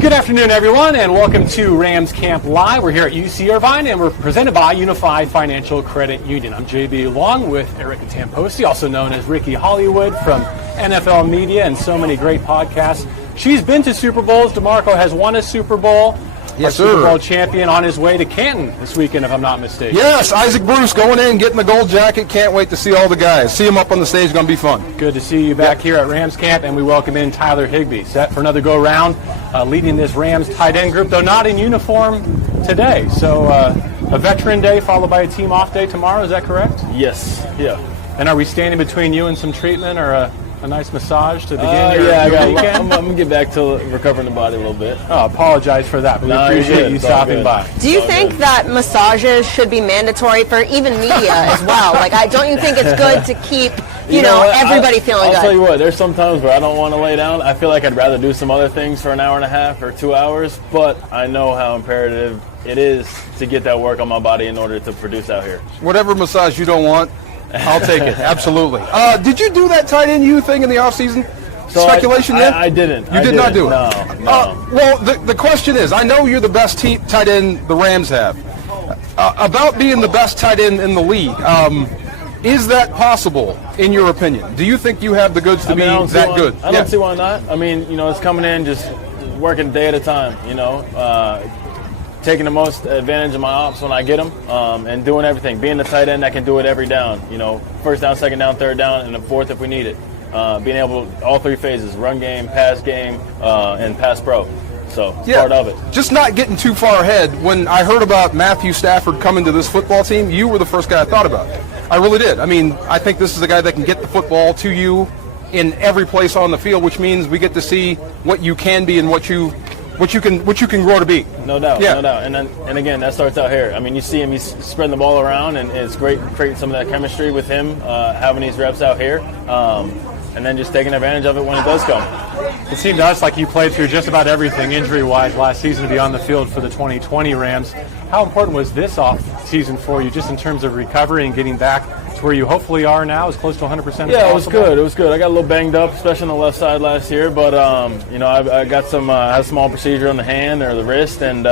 Good afternoon, everyone, and welcome to Rams Camp Live. We're here at UC Irvine, and we're presented by UNIFY Financial Credit Union. I'm JB, along with Erica Tamposi, also known as Ricky Hollywood from NFL Media and so many great podcasts. She's been to Super Bowls. DeMarco has won a Super Bowl. Yes, Super sir. Bowl champion on his way to Canton this weekend, if I'm not mistaken. Yes, Isaac Bruce going in, getting the gold jacket. Can't wait to see all the guys. See him up on the stage. Going to be fun. Good to see you back here at Rams Camp, and we welcome in Tyler Higbee, set for another go-round, leading this Rams tight end group, though not in uniform today. So a veteran day followed by a team off day tomorrow. Is that correct? Yes. Yeah. And are we standing between you and some treatment or a nice massage to begin your weekend? I'm going to get back to recovering the body a little bit. Oh, apologize for that, but we appreciate you stopping by. Do you think that massages should be mandatory for even media as well? Don't you think it's good to keep, everybody feeling good? I'll tell you what, there's some times where I don't want to lay down. I feel like I'd rather do some other things for an hour and a half or 2 hours, but I know how imperative it is to get that work on my body in order to produce out here. Whatever massage you don't want, I'll take it. Absolutely. Did you do that tight end U thing in the offseason? So Speculation yet? I didn't. You did not do it? No. Well, the question is, I know you're the best tight end the Rams have. About being the best tight end in the league, is that possible, in your opinion? Do you think you have the goods to be that good? I don't see why not. I mean, it's coming in, just working a day at a time, taking the most advantage of my ops when I get them, and doing everything. Being the tight end that can do it every down. First down, second down, third down, and the fourth if we need it. Being able to, all three phases, run game, and pass pro. So, part of it. Just not getting too far ahead. When I heard about Matthew Stafford coming to this football team, you were the first guy I thought about. I really did. I mean, I think this is a guy that can get the football to you in every place on the field, which means we get to see what you can be and what you can grow to be. No doubt, no doubt. And again, that starts out here. I mean, you see him, he's spreading the ball around, and it's great creating some of that chemistry with him, having these reps out here, and then just taking advantage of it when it does come. It seemed to us like you played through just about everything injury-wise last season to be on the field for the 2020 Rams. How important was this off-season for you, just in terms of recovery and getting back to where you hopefully are now, as close to 100% as possible? Yeah, it was good. It was good. I got a little banged up, especially on the left side last year, but I got I had a small procedure on the hand or the wrist, and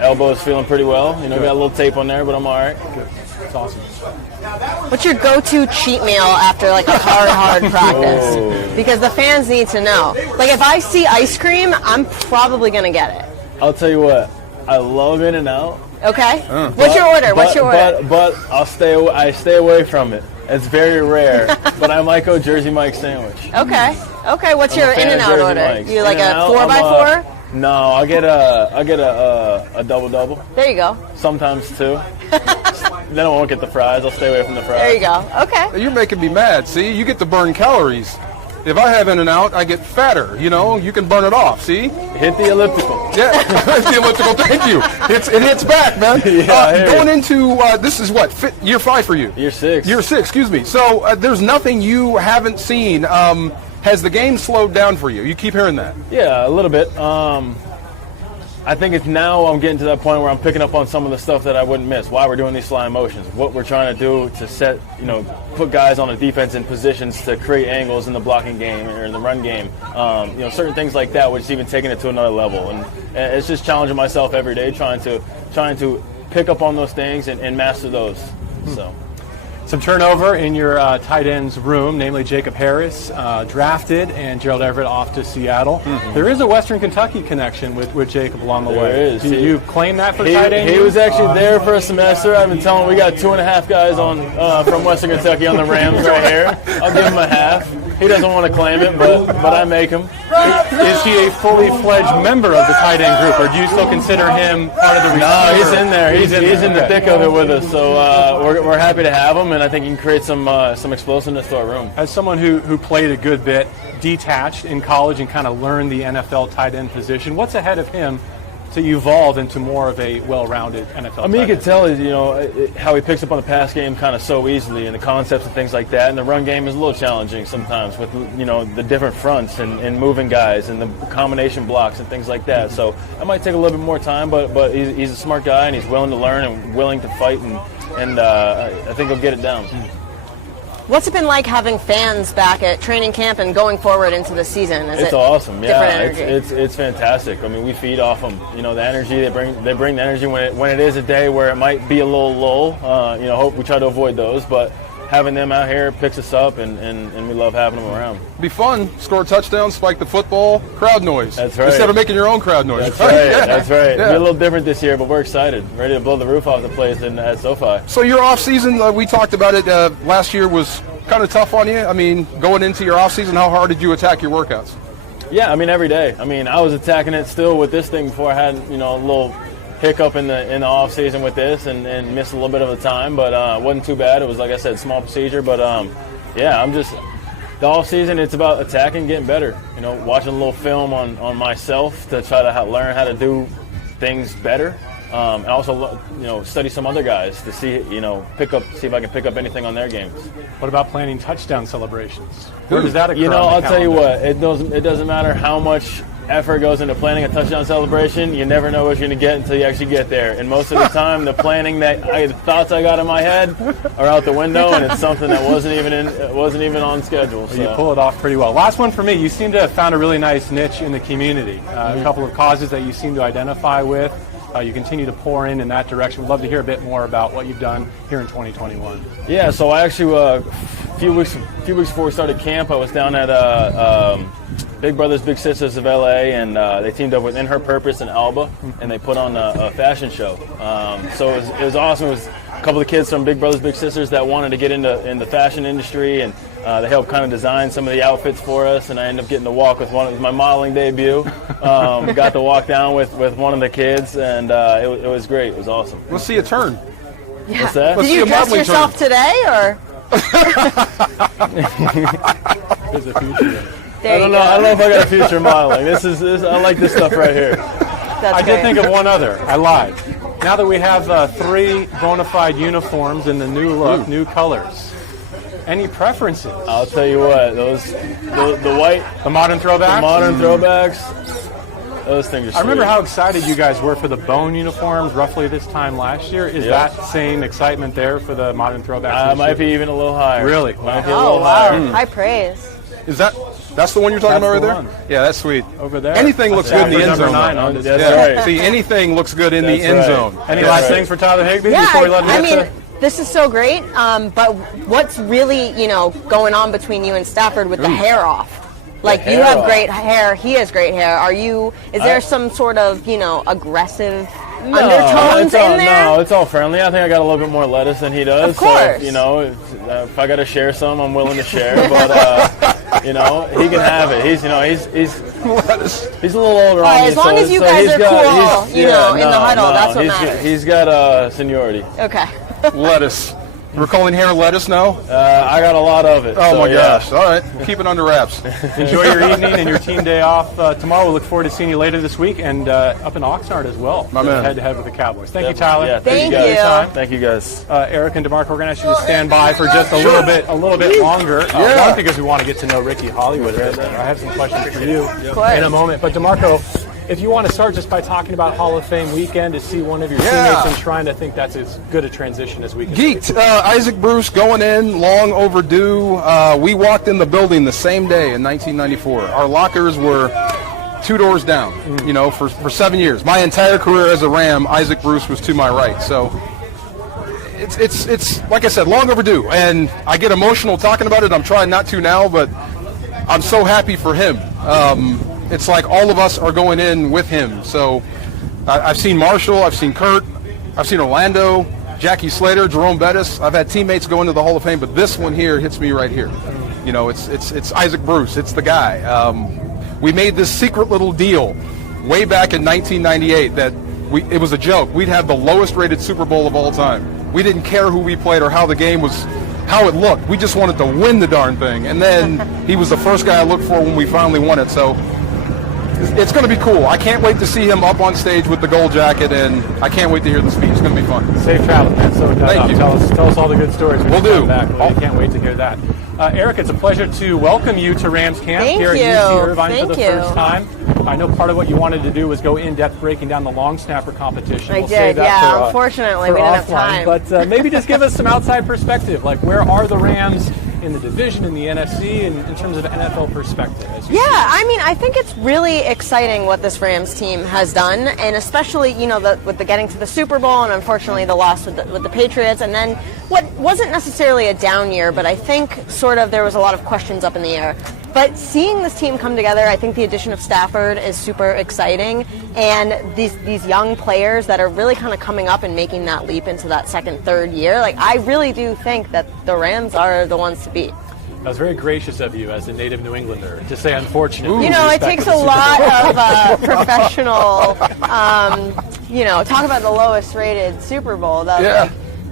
elbow is feeling pretty well. Got a little tape on there, but I'm all right. Good. That's awesome. What's your go-to cheat meal after a hard practice? Oh. Because the fans need to know. If I see ice cream, I'm probably gonna get it. I'll tell you what, I love In-N-Out. Okay. What's your order? But I stay away from it. It's very rare. But I might go Jersey Mike's sandwich. Okay. What's your In-N-Out order? Mike's. You like a 4x4? No, I get a double. There you go. Sometimes two. Then I won't get the fries. I'll stay away from the fries. There you go. Okay. You're making me mad. See, you get to burn calories. If I have In-N-Out, I get fatter. You can burn it off. See? Hit the elliptical. Yeah, the elliptical. Thank you. It hits back, man. Going into this is what year 5 for you. Year 6. Year 6. Excuse me. So there's nothing you haven't seen. Has the game slowed down for you? You keep hearing that. Yeah, a little bit. I think it's now I'm getting to that point where I'm picking up on some of the stuff that I wouldn't miss. Why we're doing these flying motions, what we're trying to do to set, put guys on a defense in positions to create angles in the blocking game or in the run game. Certain things like that, which is even taking it to another level. And it's just challenging myself every day, trying to pick up on those things and master those. So. Some turnover in your tight ends room, namely Jacob Harris, drafted, and Gerald Everett off to Seattle. Mm-hmm. There is a Western Kentucky connection with Jacob along the way. There is. Do you claim that for tight end? He was actually there for a semester. I've been telling him we got 2.5 guys from Western Kentucky on the Rams right here. I'll give him a half. He doesn't want to claim it, but I make him. Is he a fully fledged member of the tight end group, or do you still consider him part of the receiver? No, he's in there. He's in the thick of it with us. So we're happy to have him, and I think he can create some explosiveness to our room. As someone who played a good bit, detached in college and kind of learned the NFL tight end position, what's ahead of him to evolve into more of a well-rounded NFL I mean, you tight can tell, how he picks up on the pass game kind of so easily and the concepts and things like that. And the run game is a little challenging sometimes with, the different fronts and moving guys and the combination blocks and things like that. So that might take a little bit more time, but he's a smart guy and he's willing to learn and willing to fight, and I think he'll get it down. What's it been like having fans back at training camp and going forward into the season? It's awesome. Yeah, different energy? it's fantastic. I mean, we feed off them. You know, the energy they bring the energy when it is a day where it might be a little lull. You know, we try to avoid those, but having them out here picks us up, and we love having them around. Be fun. Score a touchdown, spike the football, crowd noise. That's right. Instead of making your own crowd noise. That's right. Yeah. That's right. Yeah. It'll be a little different this year, but we're excited. Ready to blow the roof off the place at SoFi. So your off season, we talked about it last year, was kind of tough on you. I mean, going into your off season, how hard did you attack your workouts? Yeah, I mean, every day. I mean, I was attacking it still with this thing before I had, a little hiccup in the off season with this and missed a little bit of the time, but it wasn't too bad. It was, like I said, small procedure, but yeah, I'm just the off season. It's about attacking, getting better. Watching a little film on myself to try to learn how to do things better, and also study some other guys to see see if I can pick up anything on their games. What about planning touchdown celebrations? Where does that occur? I'll tell you what. It doesn't matter how much effort goes into planning a touchdown celebration. You never know what you're going to get until you actually get there. And most of the time, the planning the thoughts I got in my head are out the window, and it's something that wasn't even on schedule. So. You pull it off pretty well. Last one for me. You seem to have found a really nice niche in the community. A couple of causes that you seem to identify with. You continue to pour in that direction. We'd love to hear a bit more about what you've done here in 2021. Yeah, so I actually a few weeks before we started camp, I was down at Big Brothers Big Sisters of LA, and they teamed up with In Her Purpose and Alba, and they put on a fashion show. So it was awesome. It was a couple of kids from Big Brothers Big Sisters that wanted to get in the fashion industry, and they helped kind of design some of the outfits for us, and I ended up getting to walk with my modeling debut. Got to walk down with one of the kids, and it was great. It was awesome. Let's see a turn. Yeah. What's that? Did you dress yourself today, or? There's a future. I don't know if I got a future modeling. I like this stuff right here. I did think of one other. I lied. Now that we have 3 bona fide uniforms in the new look, new colors, any preferences? I'll tell you what, the white, the modern throwbacks, those things are sweet. I remember how excited you guys were for the bone uniforms roughly this time last year. Is that same excitement there for the modern throwbacks? Might be even a little higher. Really? Might be a little higher. High praise. Is that's the one you're talking about right there? Yeah, that's sweet. Over there. Anything looks good in the end zone. That's right. See, anything looks good in the end zone. Any last things for Tyler Higbee Yeah, before we let him get this is so great, but what's really, going on between you and Stafford with the hair off? Like, you have great hair, he has great hair. Is there some sort of, aggressive undertones in there? No, it's all friendly. I think I got a little bit more lettuce than he does. Of course. So, if I got to share some, I'm willing to share. But, he can have it. He's a little older on me. As long as you guys are cool, in the huddle, that's what matters. He's got seniority. Okay. Lettuce. We're calling hair lettuce now? I got a lot of it. Oh, my gosh. All right. We'll keep it under wraps. Enjoy your evening and your team day off tomorrow. We'll look forward to seeing you later this week and up in Oxnard as well. My man. Head-to-head with the Cowboys. Thank you, Tyler. Yeah, thank you. Thank you, guys. Eric and DeMarco, we're going to ask you to stand by for just a little bit longer. One, because we want to get to know Ricky Hollywood a bit better. I have some questions for you in a moment. But DeMarco, if you want to start just by talking about Hall of Fame weekend to see one of your teammates enshrined, I think that's as good a transition as we can. Geeked. Isaac Bruce going in, long overdue. We walked in the building the same day in 1994. Our lockers were 2 doors down, for 7 years. My entire career as a Ram, Isaac Bruce was to my right. So it's like I said, long overdue. And I get emotional talking about it. I'm trying not to now, but I'm so happy for him. It's like all of us are going in with him. So I've seen Marshall, I've seen Kurt, I've seen Orlando, Jackie Slater, Jerome Bettis. I've had teammates go into the Hall of Fame, but this one here hits me right here. It's Isaac Bruce. It's the guy. We made this secret little deal way back in 1998 that it was a joke. We'd have the lowest rated Super Bowl of all time. We didn't care who we played or how the game was, how it looked. We just wanted to win the darn thing. And then he was the first guy I looked for when we finally won it. So it's going to be cool. I can't wait to see him up on stage with the gold jacket, and I can't wait to hear the speech. It's going to be fun. Safe travels, man. So Thank you. Tell us all the good stories. We'll do. Back. I can't wait to hear that. Eric, it's a pleasure to welcome you to Rams Camp here at UC Irvine for the first time. I know part of what you wanted to do was go in-depth breaking down the long snapper competition. We'll did, unfortunately, we didn't have time. But maybe just give us some outside perspective. Like, where are the Rams in the division, in the NFC, and in terms of NFL perspective? Yeah, I mean, I think it's really exciting what this Rams team has done, and especially, with the getting to the Super Bowl and unfortunately the loss with the Patriots, and then what wasn't necessarily a down year, but I think sort of there was a lot of questions up in the air. But seeing this team come together, I think the addition of Stafford is super exciting, and these young players that are really kind of coming up and making that leap into that second, third year, I really do think that the Rams are the ones to beat. That was very gracious of you as a native New Englander to say unfortunately. It takes a lot of professional, talk about the lowest rated Super Bowl.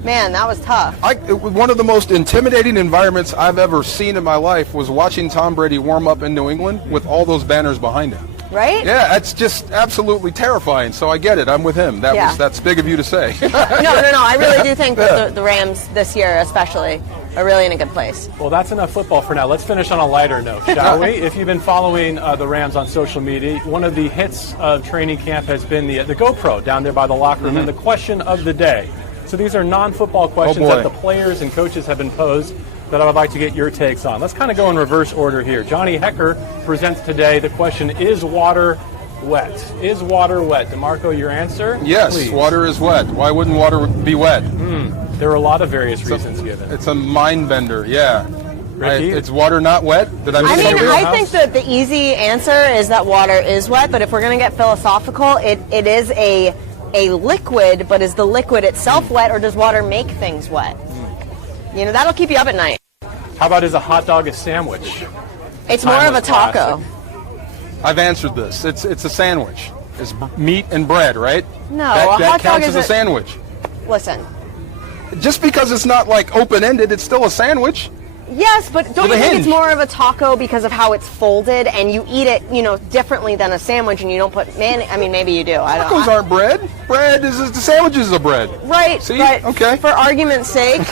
Man, that was tough. One of the most intimidating environments I've ever seen in my life was watching Tom Brady warm up in New England with all those banners behind him. Right? Yeah, that's just absolutely terrifying. So I get it. I'm with him. That's big of you to say. No. I really do think that the Rams this year especially are really in a good place. Well, that's enough football for now. Let's finish on a lighter note, shall we? If you've been following the Rams on social media, one of the hits of training camp has been the GoPro down there by the locker room. And the question of the day. So these are non-football questions that the players and coaches have been posed that I would like to get your takes on. Let's kind of go in reverse order here. Johnny Hecker presents today the question, is water wet? Is water wet? DeMarco, your answer? Yes, please. Water is wet. Why wouldn't water be wet? There are a lot of various reasons given. It's a mind bender, yeah. Ricky? It's water not wet? I think that the easy answer is that water is wet, but if we're going to get philosophical, it is a liquid, but is the liquid itself wet, or does water make things wet? That'll keep you up at night. How about is a hot dog a sandwich? It's more of a taco. I've answered this. It's a sandwich. It's meat and bread, right? No, that counts as a sandwich. Listen. Just because it's not open-ended, it's still a sandwich. Yes, but don't you think it's more of a taco because of how it's folded and you eat it, differently than a sandwich, and you don't put maybe you do. Tacos aren't bread. Bread is the sandwiches of bread. Right. See? But okay. For argument's sake.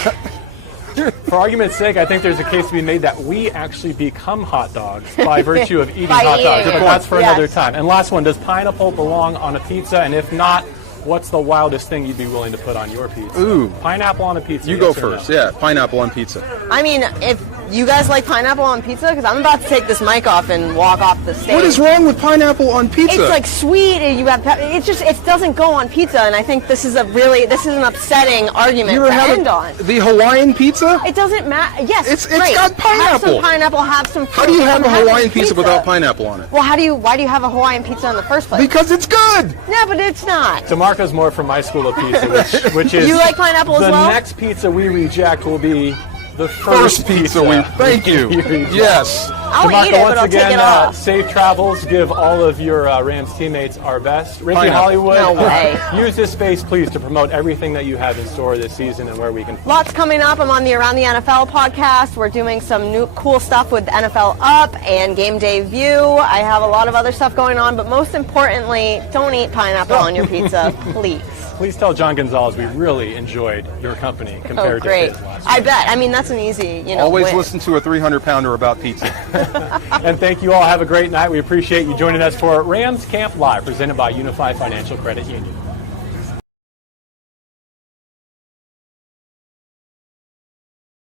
For argument's sake, I think there's a case to be made that we actually become hot dogs by virtue of eating hot dogs. But that's for another time. And last one, does pineapple belong on a pizza? And if not, what's the wildest thing you'd be willing to put on your pizza? Ooh. Pineapple on a pizza. You go first. Yeah, pineapple on pizza. I mean, if you guys like pineapple on pizza, because I'm about to take this mic off and walk off the stage. What is wrong with pineapple on pizza? It's sweet, and you have it doesn't go on pizza, and I think this is an upsetting argument to end on. The Hawaiian pizza? It doesn't matter. Yes, it's got pineapple. Have some pineapple. Have some fruit. How do you have a Hawaiian pizza without pineapple on it? Well, why do you have a Hawaiian pizza in the first place? Because it's good. No, but it's not. DeMarco's more from my school of pizza, which is you like pineapple as well? The next pizza we reject will be the first pizza we thank you. Yes. I'll eat it, but I'll take it off. Safe travels. Give all of your Rams teammates our best. Ricky Hollywood, no way. Use this space, please, to promote everything that you have in store this season and where we can. Lots coming up. I'm on the Around the NFL podcast. We're doing some new cool stuff with NFL Up and Game Day View. I have a lot of other stuff going on, but most importantly, don't eat pineapple on your pizza, please. Please tell John Gonzalez we really enjoyed your company compared to his last week. I bet. I mean, that's an easy, Always win. Listen to a 300-pounder about pizza. And thank you all. Have a great night. We appreciate you joining us for Rams Camp Live, presented by UNIFY Financial Credit Union.